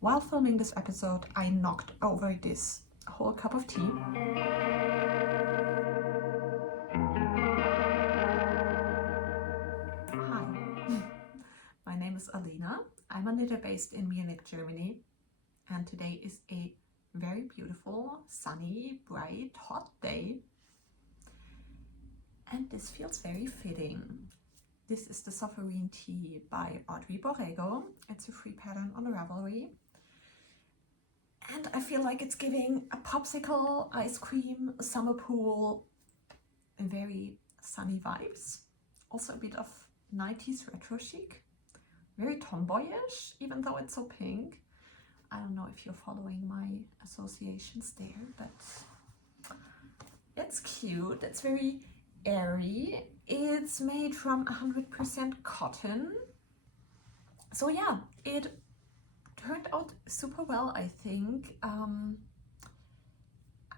While filming this episode, I knocked over this whole cup of tea. Hi, my name is Alina. I'm a knitter based in Munich, Germany, and today is a very beautiful, sunny, bright, hot day. And this feels very fitting. This is the Sovereign Tea by Audrey Borrego. It's a free pattern on Ravelry. And I feel like it's giving a popsicle, ice cream, a summer pool, and very sunny vibes. Also a bit of 90s retro chic. Very tomboyish, even though it's so pink. I don't know if you're following my associations there, but it's cute. It's very airy. It's made from 100% cotton. So yeah, it turned out super well, I think.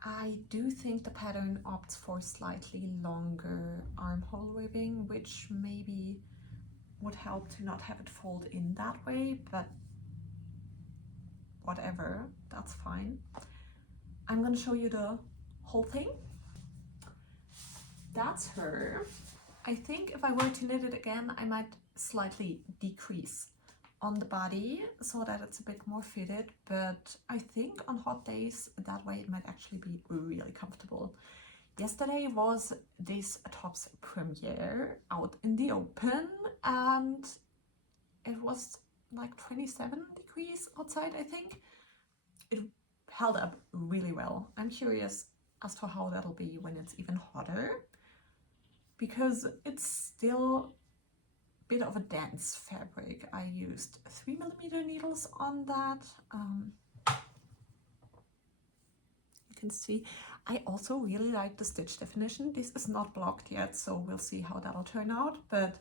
I do think the pattern opts for slightly longer armhole ribbing, which maybe would help to not have it fold in that way, but whatever, that's fine. I'm gonna show you the whole thing. That's her. I think if I were to knit it again, I might slightly decrease on the body so that it's a bit more fitted, but I think on hot days that way it might actually be really comfortable. Yesterday was this top's premiere out in the open and it was like 27 degrees outside, I think. It held up really well. I'm curious as to how that'll be when it's even hotter, because it's still bit of a dense fabric. I used 3mm needles on that. You can see I also really like the stitch definition. This is not blocked yet, so we'll see how that'll turn out, but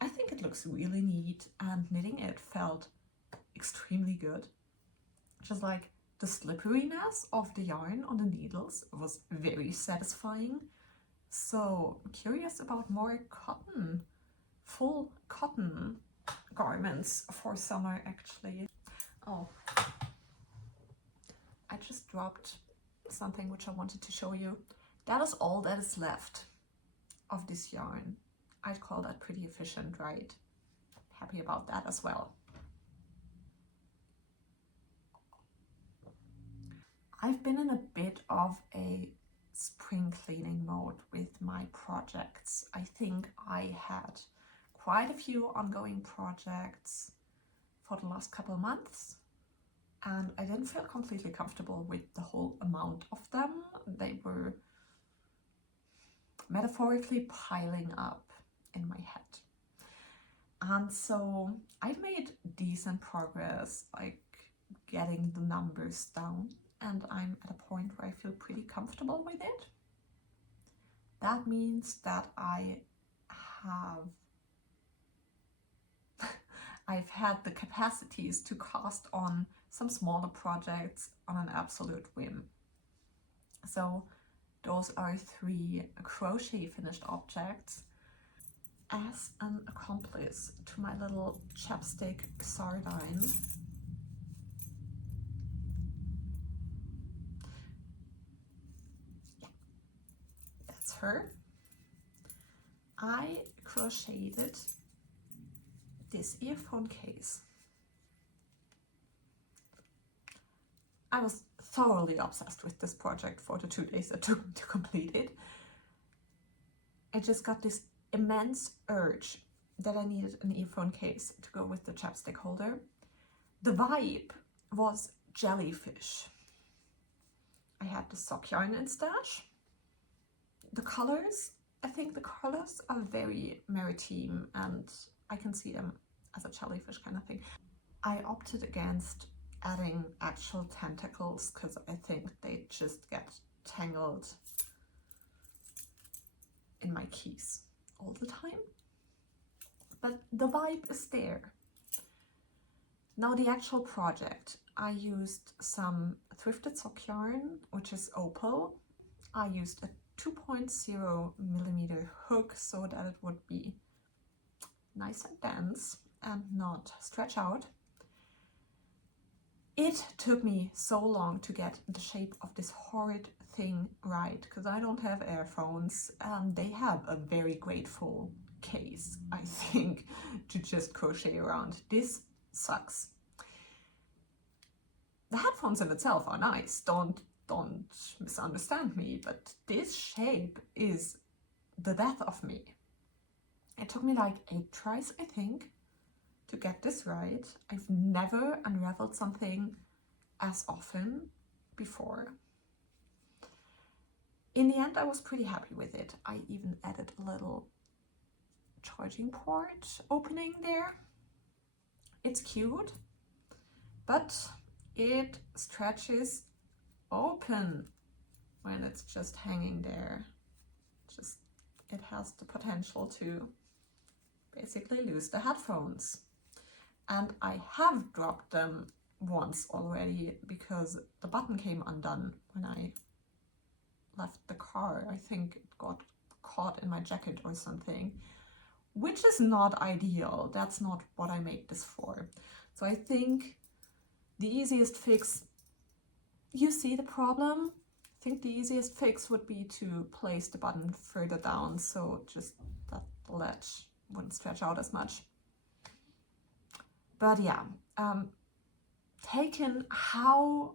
I think it looks really neat, and knitting it felt extremely good. Just like the slipperiness of the yarn on the needles was very satisfying. So I'm curious about more cotton, full cotton garments for summer actually. Oh, I just dropped something which I wanted to show you. That is all that is left of this yarn. I'd call that pretty efficient, right? Happy about that as well. I've been in a bit of a spring cleaning mode with my projects. I think I had quite a few ongoing projects for the last couple of months, and I didn't feel completely comfortable with the whole amount of them. They were metaphorically piling up in my head. And so I made decent progress, like getting the numbers down, and I'm at a point where I feel pretty comfortable with it. That means that I've had the capacities to cast on some smaller projects on an absolute whim. So those are 3 crochet finished objects as an accomplice to my little chapstick sardine. Yeah, that's her. I crocheted this earphone case. I was thoroughly obsessed with this project for the 2 days it took me to complete it. I just got this immense urge that I needed an earphone case to go with the chapstick holder. The vibe was jellyfish. I had the sock yarn in stash. The colors, I think the colors are very maritime and I can see them as a jellyfish kind of thing. I opted against adding actual tentacles because I think they just get tangled in my keys all the time. But the vibe is there. Now the actual project, I used some thrifted sock yarn, which is opal. I used a 2.0mm hook so that it would be nice and dense and not stretch out. It took me so long to get the shape of this horrid thing right, because I don't have earphones. They have a very grateful case, I think, to just crochet around. This sucks. The headphones in itself are nice, don't misunderstand me, but this shape is the death of me. It took me like 8 tries, I think, to get this right. I've never unraveled something as often before. In the end, I was pretty happy with it. I even added a little charging port opening there. It's cute, but it stretches open when it's just hanging there. It has the potential to basically lose the headphones. And I have dropped them once already because the button came undone when I left the car. I think it got caught in my jacket or something, which is not ideal. That's not what I made this for. So I think the easiest fix, you see the problem? I think the easiest fix would be to place the button further down so just that the latch wouldn't stretch out as much. But yeah, taken how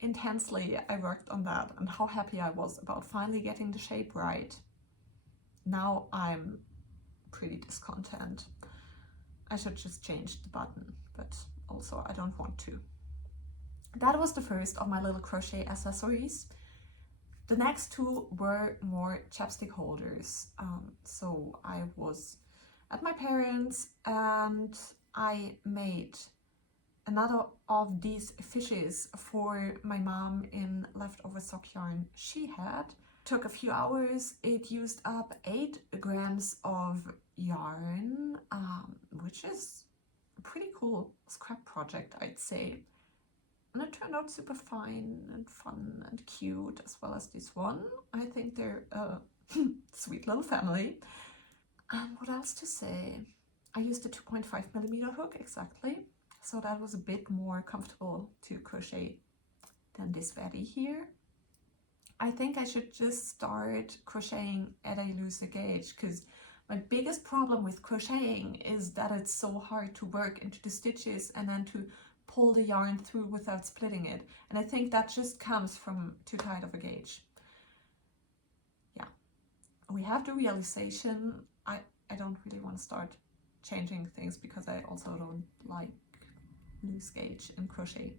intensely I worked on that and how happy I was about finally getting the shape right, now I'm pretty discontent. I should just change the button, but also I don't want to. That was the first of my little crochet accessories. The next two were more chapstick holders. So I was at my parents' and I made another of these fishes for my mom in leftover sock yarn she had. Took a few hours. It used up 8 grams of yarn, which is a pretty cool scrap project, I'd say. And it turned out super fine and fun and cute, as well as this one. I think they're a sweet little family. And what else to say? I used a 2.5mm hook exactly, so that was a bit more comfortable to crochet than this Betty here. I think I should just start crocheting at a looser gauge, because my biggest problem with crocheting is that it's so hard to work into the stitches and then to pull the yarn through without splitting it. And I think that just comes from too tight of a gauge. Yeah, we have the realization I don't really want to start changing things because I also don't like loose gauge in crochet.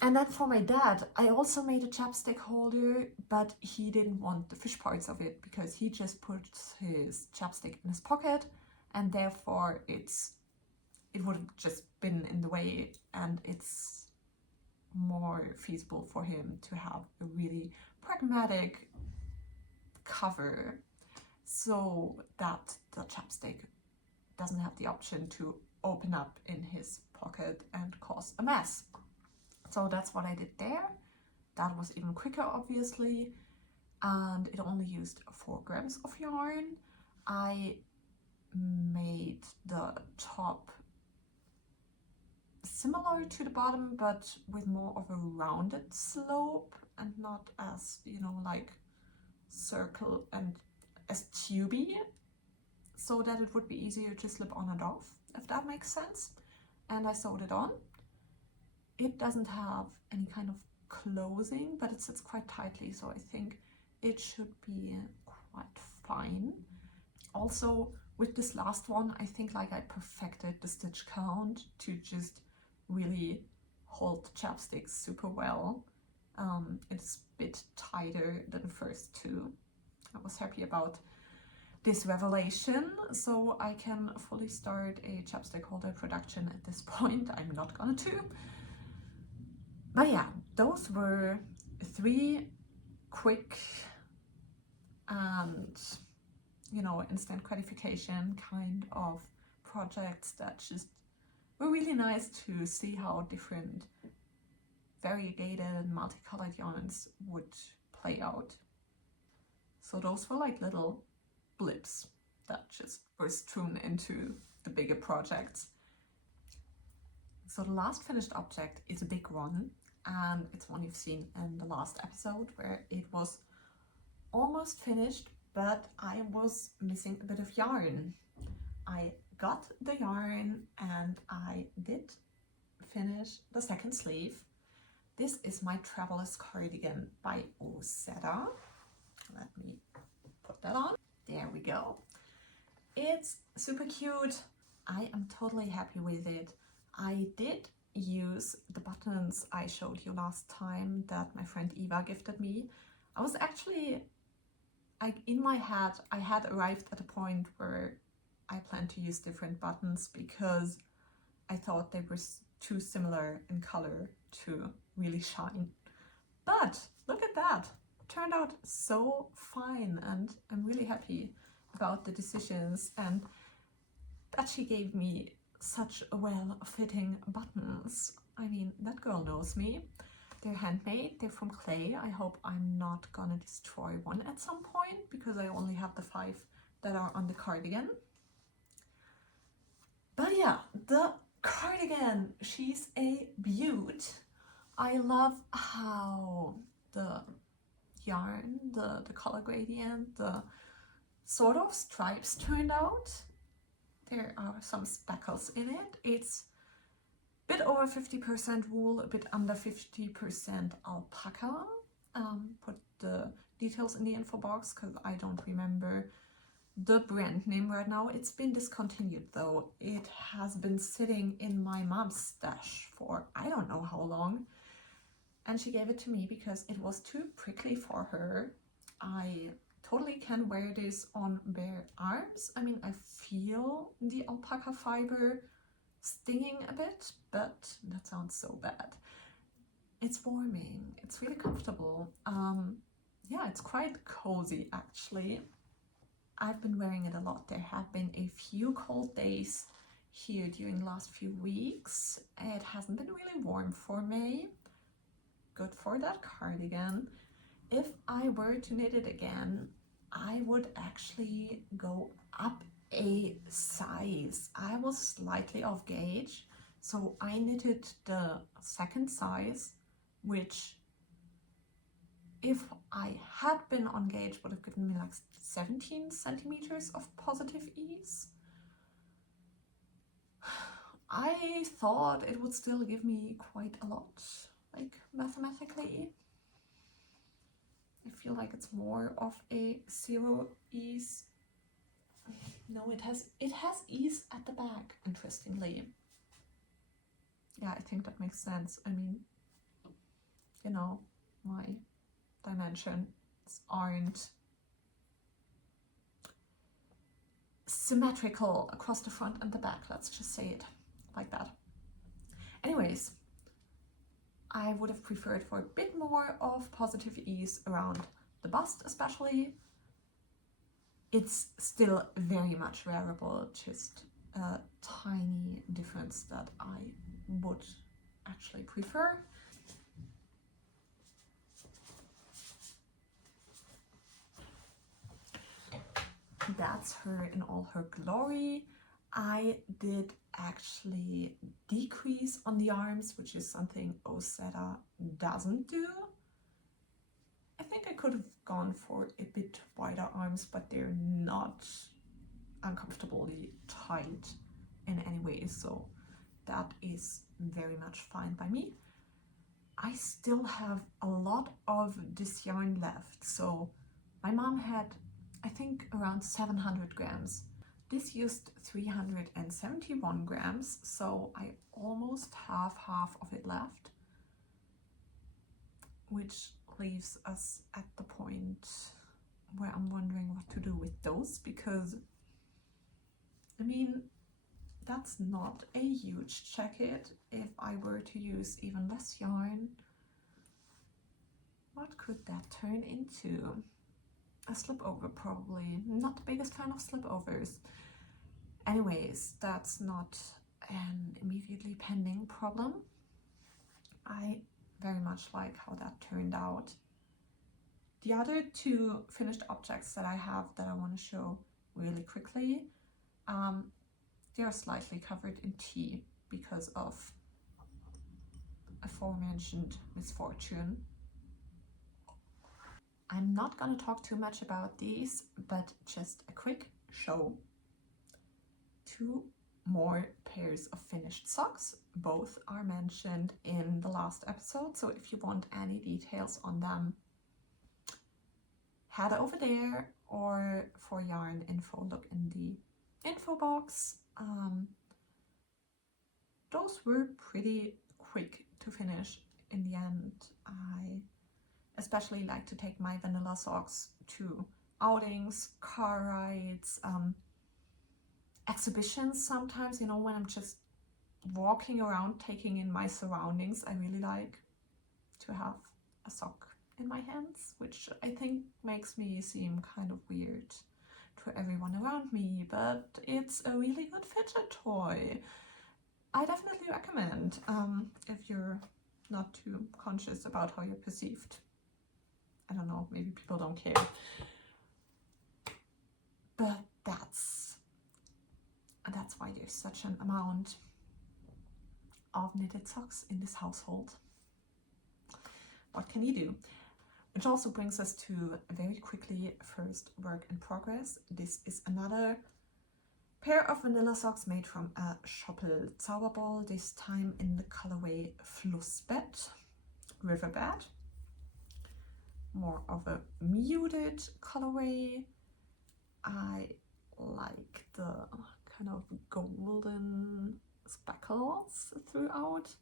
And then for my dad, I also made a chapstick holder, but he didn't want the fish parts of it because he just puts his chapstick in his pocket, and therefore it would have just been in the way, and it's more feasible for him to have a really pragmatic cover so that the chapstick doesn't have the option to open up in his pocket and cause a mess. So that's what I did there. That was even quicker, obviously, and it only used 4 grams of yarn. I made the top similar to the bottom, but with more of a rounded slope and not as, you know, like circle and as tubey, so that it would be easier to slip on and off, if that makes sense. And I sewed it on. It doesn't have any kind of closing, but it sits quite tightly, so I think it should be quite fine. Also, with this last one, I think like I perfected the stitch count to just really hold the chapsticks super well. It's a bit tighter than the first two. I was happy about this revelation, so I can fully start a chapstick holder production at this point. I'm not gonna to. But yeah, those were 3 quick and, you know, instant gratification kind of projects that just were really nice to see how different variegated multicolored yarns would play out. So those were like little blips that just were strewn into the bigger projects. So the last finished object is a big one, and it's one you've seen in the last episode where it was almost finished, but I was missing a bit of yarn. I got the yarn and I did finish the second sleeve. This is my Traveler's Cardigan by Osetta. Let me put that on. There we go. It's super cute. I am totally happy with it. I did use the buttons I showed you last time that my friend Eva gifted me. I was actually, in my head, I had arrived at a point where I planned to use different buttons because I thought they were too similar in color to really shine. But look at that. It turned out so fine, and I'm really happy about the decisions and that she gave me such well-fitting buttons. I mean, that girl knows me. They're handmade, they're from clay. I hope I'm not gonna destroy one at some point because I only have the 5 that are on the cardigan. But yeah, the cardigan, she's a beaut. I love how the yarn, the color gradient, the sort of stripes turned out. There are some speckles in it. It's a bit over 50% wool, a bit under 50% alpaca. Put the details in the info box because I don't remember the brand name right now. It's been discontinued though. It has been sitting in my mom's stash for I don't know how long. And she gave it to me because it was too prickly for her. I totally can wear this on bare arms. I mean, I feel the alpaca fiber stinging a bit, but that sounds so bad. It's warming, it's really comfortable. Yeah, it's quite cozy actually. I've been wearing it a lot. There have been a few cold days here during the last few weeks. It hasn't been really warm for May. Good for that cardigan. If I were to knit it again, I would actually go up a size. I was slightly off gauge, so I knitted the second size, which if I had been on gauge would have given me like 17 centimeters of positive ease. I thought it would still give me quite a lot, like mathematically. I feel like it's more of a 0 ease. No, it has ease at the back, interestingly. Yeah, I think that makes sense. I mean, you know, my dimensions aren't symmetrical across the front and the back, let's just say it like that. Anyways, I would have preferred for a bit more of positive ease around the bust especially. It's still very much wearable, just a tiny difference that I would actually prefer. That's her in all her glory. I did actually decrease on the arms, which is something Osetta doesn't do. I think I could have gone for a bit wider arms, but they're not uncomfortably tight in any way, so that is very much fine by me. I still have a lot of this yarn left, so my mom had, I think, around 700 grams. This used 371 grams, so I almost have half of it left, which leaves us at the point where I'm wondering what to do with those, because I mean, that's not a huge jacket. If I were to use even less yarn, what could that turn into? A slip over, probably. Not the biggest fan of slip overs. Anyways, that's not an immediately pending problem. I very much like how that turned out. The other two finished objects that I have that I want to show really quickly, they are slightly covered in tea because of aforementioned misfortune. I'm not gonna talk too much about these, but just a quick show. 2 more pairs of finished socks. Both are mentioned in the last episode, so if you want any details on them, head over there, or for yarn info, look in the info box. Those were pretty quick to finish in the end. I especially like to take my vanilla socks to outings, car rides, exhibitions sometimes, you know, when I'm just walking around taking in my surroundings. I really like to have a sock in my hands, which I think makes me seem kind of weird to everyone around me, but it's a really good fidget toy. I definitely recommend if you're not too conscious about how you're perceived. I don't know, maybe people don't care. But that's why there's such an amount of knitted socks in this household. What can you do? Which also brings us to very quickly first work in progress. This is another pair of vanilla socks made from a Schoppel-Wolle Zauberball, this time in the colorway Flussbett, Riverbed. More of a muted colorway. I like the kind of golden speckles throughout.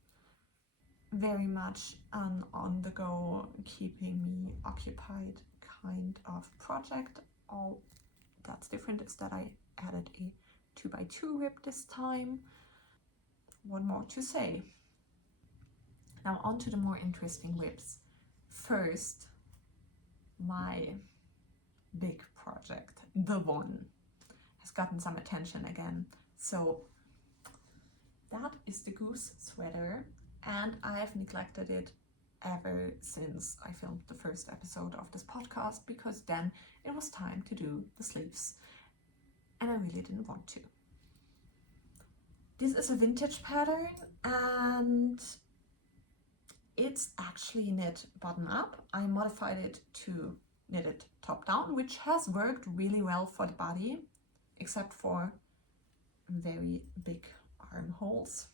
Very much an on-the-go, keeping me occupied kind of project. All that's different is that I added a 2x2 rib this time. What more to say? Now on to the more interesting ribs. First, my big project, the one, has gotten some attention again. So that is the goose sweater, and I have neglected it ever since I filmed the first episode of this podcast, because then it was time to do the sleeves and I really didn't want to. This is a vintage pattern and it's actually knit bottom up. I modified it to knit it top down, which has worked really well for the body, except for very big armholes.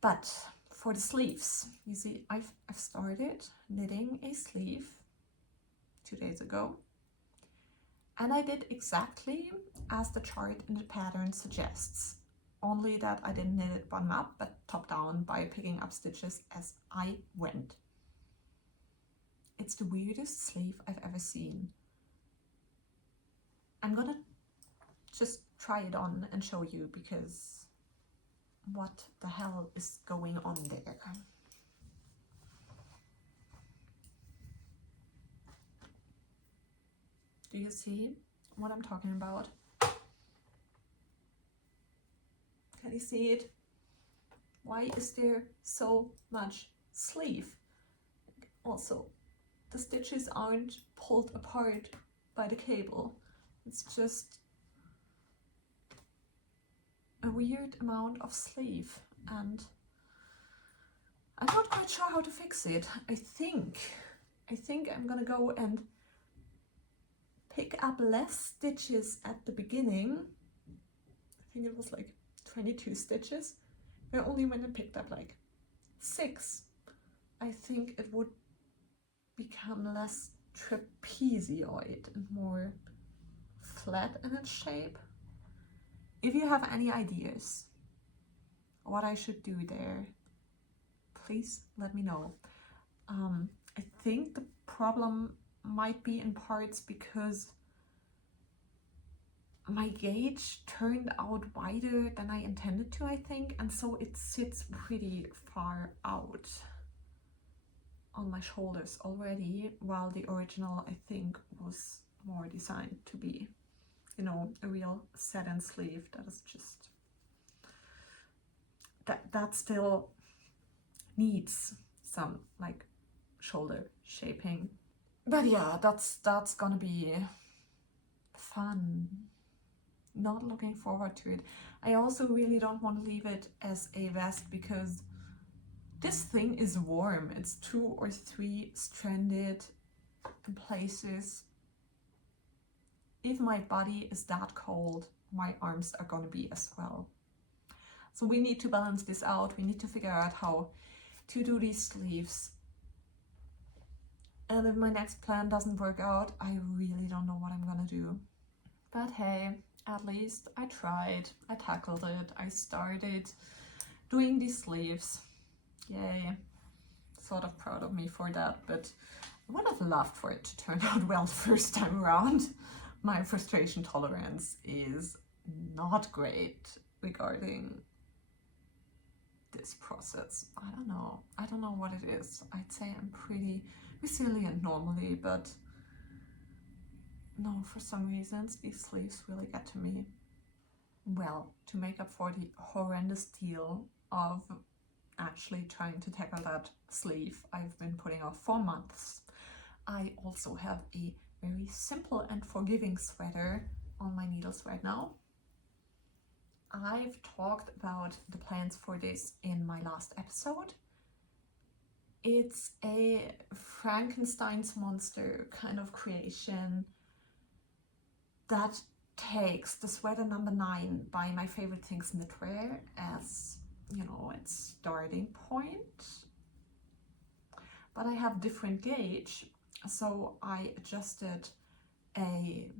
But for the sleeves, you see, I've started knitting a sleeve 2 days ago, and I did exactly as the chart in the pattern suggests, only that I didn't knit it bottom up but top down by picking up stitches as I went. It's the weirdest sleeve I've ever seen. I'm gonna just try it on and show you, because what the hell is going on there? Do you see what I'm talking about? Can you see it? Why is there so much sleeve? Also, the stitches aren't pulled apart by the cable. It's just a weird amount of sleeve, and I'm not quite sure how to fix it. I think I'm gonna go and pick up less stitches at the beginning. I think it was like 22 stitches, where only when I picked up like 6, I think it would become less trapezoid and more flat in its shape. If you have any ideas what I should do there, please let me know. I think the problem might be in parts because my gauge turned out wider than I intended to, I think, and so it sits pretty far out on my shoulders already, while the original, I think, was more designed to be, you know, a real satin sleeve that is just that still needs some like shoulder shaping. But yeah, that's gonna be fun. not looking forward to it. I also really don't want to leave it as a vest because this thing is warm. It's 2 or 3 stranded in places. If my body is that cold, my arms are gonna be as well. So we need to balance this out. We need to figure out how to do these sleeves. And if my next plan doesn't work out, I really don't know what I'm gonna do. But hey, at least I tried, I tackled it, I started doing these sleeves. Yay, sort of proud of me for that, but I would have loved for it to turn out well the first time around. My frustration tolerance is not great regarding this process. I don't know what it is. I'd say I'm pretty resilient normally, but no, for some reasons these sleeves really get to me. Well, to make up for the horrendous deal of actually trying to tackle that sleeve I've been putting off for months, I also have a very simple and forgiving sweater on my needles right now. I've talked about the plans for this in my last episode. It's a Frankenstein's monster kind of creation that takes the sweater number 9 by My Favorite Things Knitwear as, you know, its starting point. But I have different gauge, so I adjusted a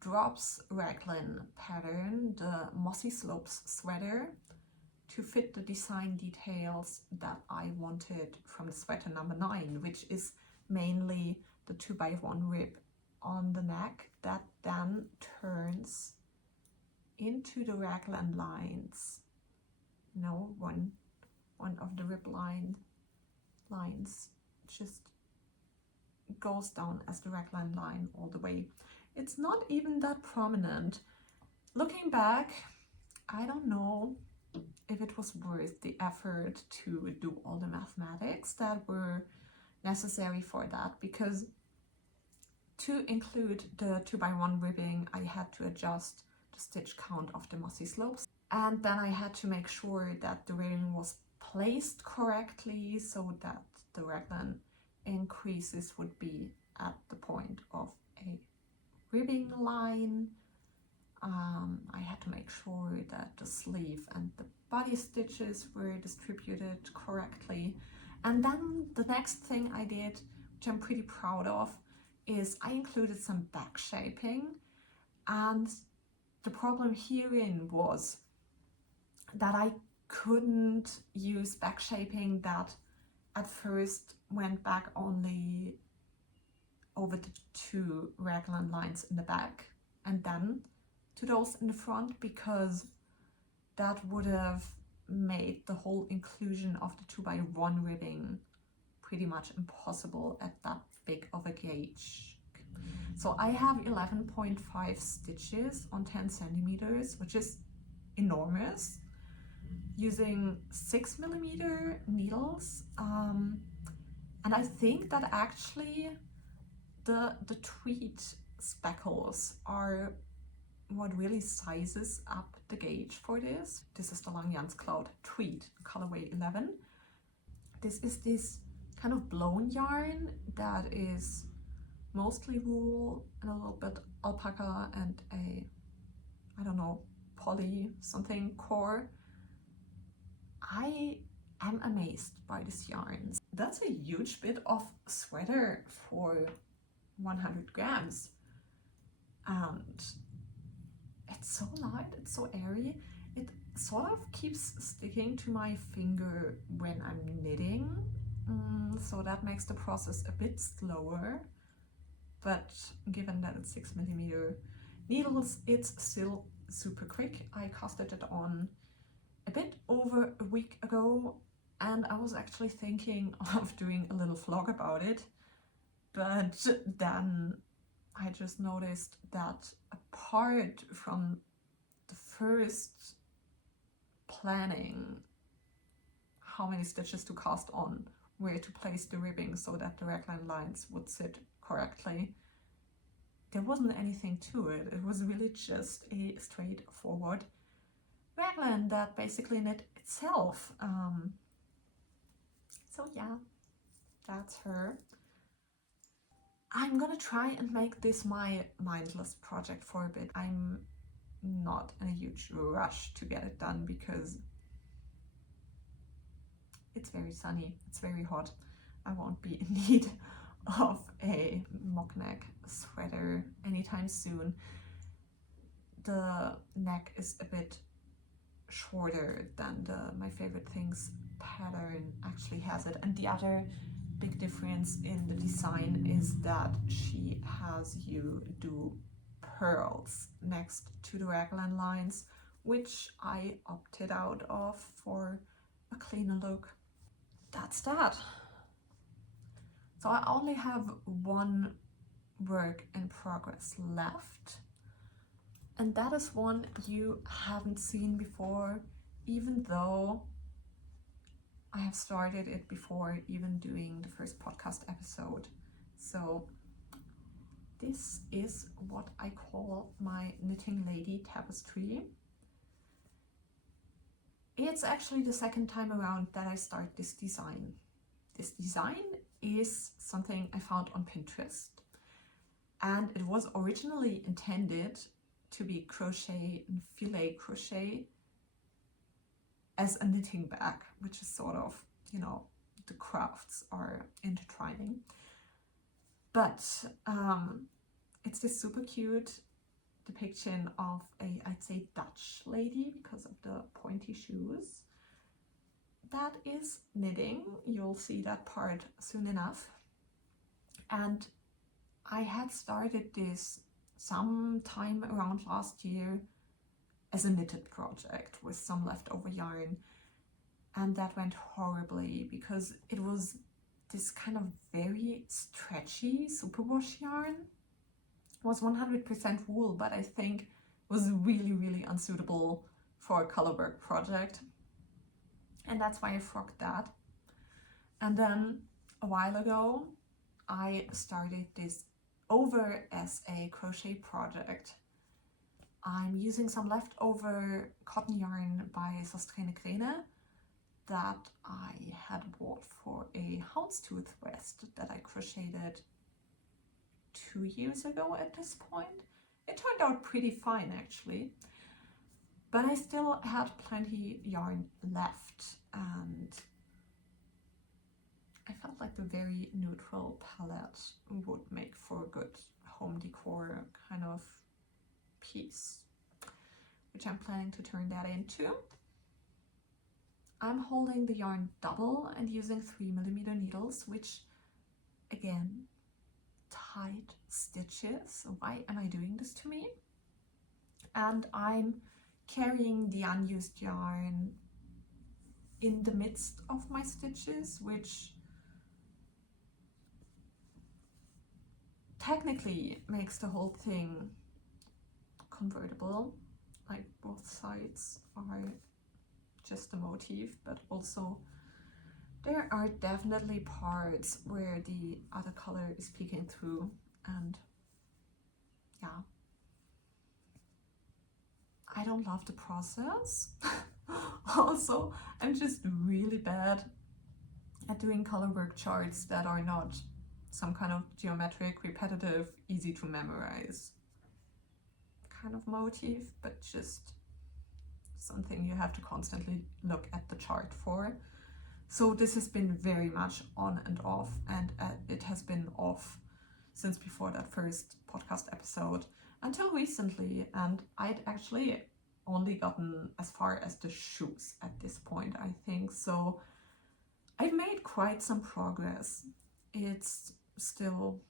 drops raglan pattern, the Mossy Slopes sweater, to fit the design details that I wanted from the sweater number 9, which is mainly the 2x1 rib on the neck that then turns into the raglan lines. You know, one of the rib lines just goes down as the raglan line all the way. It's not even that prominent. Looking back, I don't know if it was worth the effort to do all the mathematics that were necessary for that, because to include the 2x1 ribbing, I had to adjust the stitch count of the Mossy Slopes, and then I had to make sure that the ribbing was placed correctly so that the raglan increases would be at the point of a ribbing line. I had to make sure that the sleeve and the body stitches were distributed correctly. And then the next thing I did, which I'm pretty proud of, is I included some back shaping. And the problem herein was that I couldn't use back shaping that at first went back only over the 2 raglan lines in the back and then to those in the front, because that would have made the whole inclusion of the 2x1 ribbing pretty much impossible at that big of a gauge. So I have 11.5 stitches on 10 centimeters, which is enormous, using 6mm needles. And I think that actually the tweed speckles are what really sizes up the gauge for this. This is the Langjans Cloud Tweed, colorway 11. This is this kind of blown yarn that is mostly wool and a little bit alpaca and a, I don't know, poly something core. I am amazed by this yarn. That's a huge bit of sweater for 100 grams. And it's so light, it's so airy. It sort of keeps sticking to my finger when I'm knitting. So that makes the process a bit slower. But given that it's 6mm needles, it's still super quick. I casted it on a bit over a week ago, and I was actually thinking of doing a little vlog about it, but then I just noticed that apart from the first planning how many stitches to cast on, where to place the ribbing so that the raglan lines would sit correctly, there wasn't anything to it. It was really just a straightforward raglan that basically knit itself. So yeah, that's her. I'm gonna try and make this my mindless project for a bit. I'm not in a huge rush to get it done because it's very sunny, it's very hot. I won't be in need of a mock neck sweater anytime soon. The neck is a bit shorter than the My Favorite Things pattern actually has it, and the other big difference in the design is that she has you do pearls next to the raglan lines, which I opted out of for a cleaner look. That's that. So I only have one work in progress left, and that is one you haven't seen before, even though I have started it before even doing the first podcast episode. So this is what I call my Knitting Lady tapestry. It's actually the second time around that I start this design. This design is something I found on Pinterest, and it was originally intended to be crochet and filet crochet as a knitting bag, which is sort of, you know, the crafts are intertwining. But it's this super cute depiction of a, I'd say, Dutch lady because of the pointy shoes that is knitting. You'll see that part soon enough. And I had started this sometime around last year as a knitted project with some leftover yarn, and that went horribly because it was this kind of very stretchy superwash yarn. It was 100% wool, but I think was really unsuitable for a color work project, and that's why I frocked that. And then a while ago I started this over as a crochet project. I'm using some leftover cotton yarn by Grene that I had bought for a houndstooth vest that I crocheted 2 years ago at this point. It turned out pretty fine actually, but I still had plenty yarn left, and I felt like the very neutral palette would make for a good home decor kind of piece, which I'm planning to turn that into. I'm holding the yarn double and using 3mm needles, which again, tight stitches. Why am I doing this to me? And I'm carrying the unused yarn in the midst of my stitches, which technically makes the whole thing convertible. Like, both sides are just a motif, but also there are definitely parts where the other color is peeking through, and yeah, I don't love the process. Also, I'm just really bad at doing color work charts that are not some kind of geometric, repetitive, easy to memorize kind of motif, but just something you have to constantly look at the chart for. So this has been very much on and off, and it has been off since before that first podcast episode until recently, and I'd actually only gotten as far as the shoes at this point, I think. So I've made quite some progress. It's still,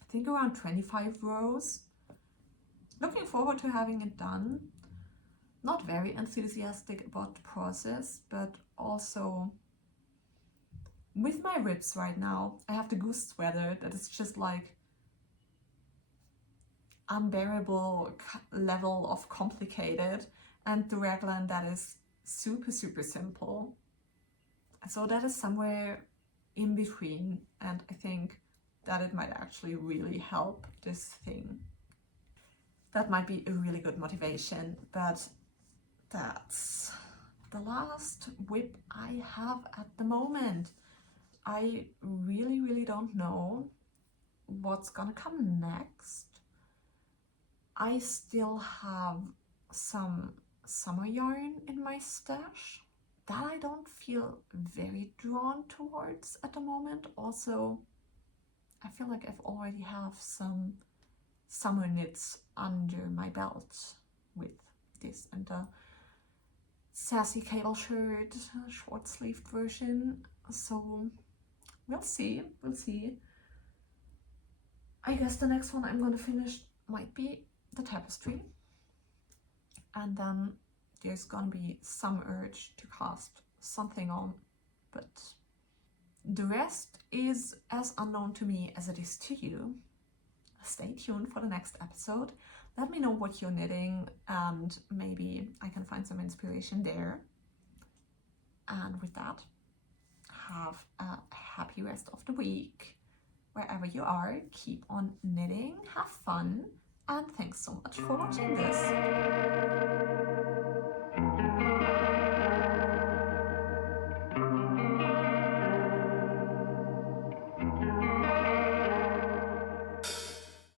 I think, around 25 rows. Looking forward to having it done. Not very enthusiastic about the process, but also with my ribs right now, I have the goose sweater that is just like unbearable level of complicated, and the raglan that is super simple. So that is somewhere in between, and I think that it might actually really help this thing. That might be a really good motivation, but that's the last whip I have at the moment. I really don't know what's gonna come next. I still have some summer yarn in my stash that I don't feel very drawn towards at the moment. Also, I feel like I've already have some summer knits under my belt with this and the sassy cable shirt, short sleeved version. So we'll see. I guess the next one I'm gonna finish might be the tapestry, and then there's gonna be some urge to cast something on, but the rest is as unknown to me as it is to you. Stay tuned for the next episode. Let me know what you're knitting and maybe I can find some inspiration there. And with that, have a happy rest of the week. Wherever you are, keep on knitting, have fun, and thanks so much for watching this.